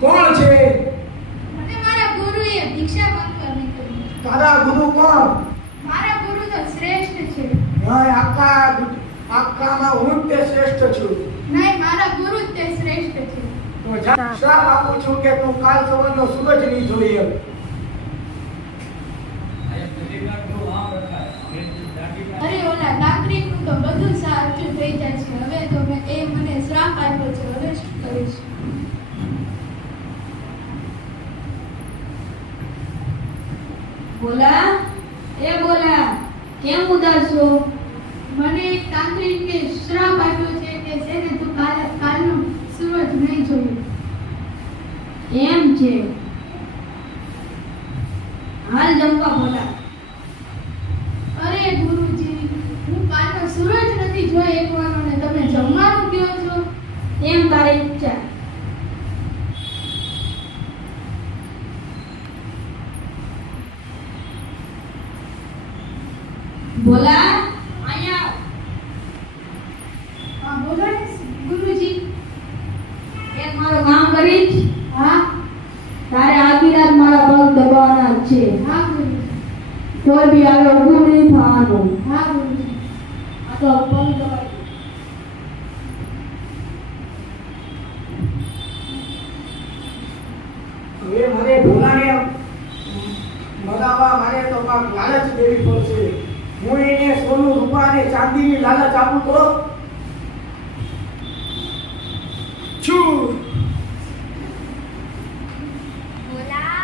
કોણ છે? મને મારા ગુરુએ દીક્ષા માંગવાની કરી તારા ગુરુ કોણ? મારા ગુરુ તો શ્રેષ્ઠ છે. નહીં આખા આખામાં હું તે શ્રેષ્ઠ છું. નહીં મારા ગુરુ તે શ્રેષ્ઠ છે. તો શ્રાપ આપું છું કે તું કાલ સવારનો સૂરજ નહીં જોઈએ અરે ઓલા નાગરિકનું તો બધું સાચું થઈ જાય છે હવે તો મેં એ મને શ્રાપ આપ્યો છે હવે શું કરીશ બોલા? એ બોલા કેમ ઉદાસ છો મને એક તાંત્રિકે શ્રાપ આપ્યો છે કે છે ને તું કાલ કાલનો સૂરજ નહીં જોયું. એમ છે? હાલ જમવા બોલા. અરે ગુરુજી હું કાલનો સૂરજ નથી જોઈ એકવાર ને તમે જમવાનું કહો છો? એમ તારી ઈચ્છા. બોલા. અહીંયા મારું કામ કરીશ મારા પગ દબાવવાના હા તો પગ દબાવી હવે મારે ભોલાને મારે તો કાંઈક લાલચ દેવી પડશે. હું એને સોનું રૂપા અને ચાંદીની લાલચ આપું તો? છું. ભોલા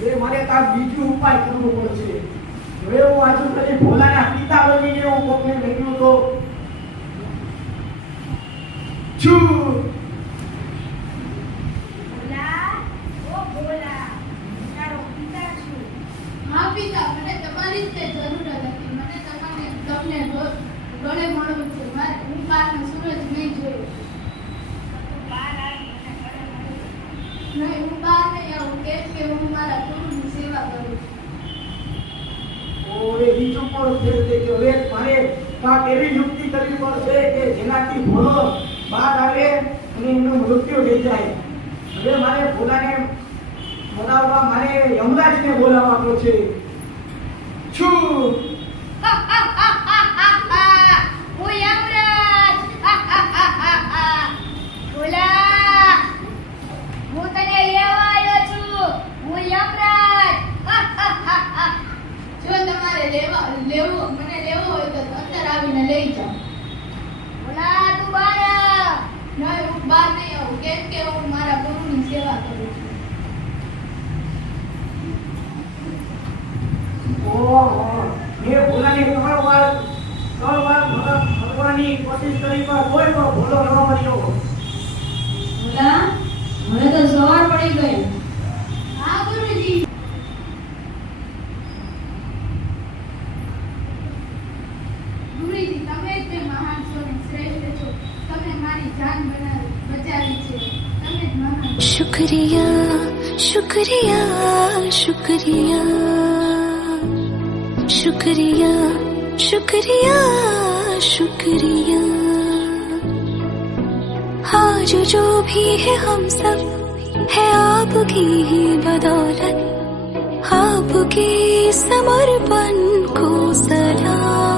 હવે મારે કાંઈક બીજો ઉપાય કરવો પડશે. હવે હું આજુ કરી ભોલાના પિતા બનીને હું કોકને મેળવ્યું તો છું. ભોલા આવું કેમ કે છું બીજું પણ છે કે હવે મારે કાંઈક એવી યુક્તિ કરવી પડશે કે જેનાથી ભોળો બહાર આવે અને એનું મૃત્યુ થઈ જાય. હવે મારે ભોલાને બોલાવવા, મારે યમરાજને બોલાવવાનો છું હું યમરાજ ભોલા હું તને લેવા આવ્યો છું હું યમરાજ જો તમારે લેવા લેવો મને લેવો હોય તો અંદર આવીને લઈ જાઓ ભોલા તું બહાર આવ હું બહાર નહીં આવું. કેમ કે હું મારા ગુરુની સેવા કરું છું. મેં ભોલાને ત્રણ ત્રણ વાર ભગવાનની કોશિશ કરી પણ કોઈ પણ ભોલો ન મળ્યો બોલા મને તો સવાર પડી ગઈ હા ગુરુજી ગુરુજી તમે જ તે મહાન છો ને શ્રેષ્ઠ છો તમે મારી જાન બનાવી બચાવી છે તમે જ મહાન છો. शुक्रिया शुक्रिया शुक्रिया शुक्रिया शुक्रिया शुक्रिया आज जो भी है हम सब है आपकी ही बदौलत आपके समर्पण को सलाम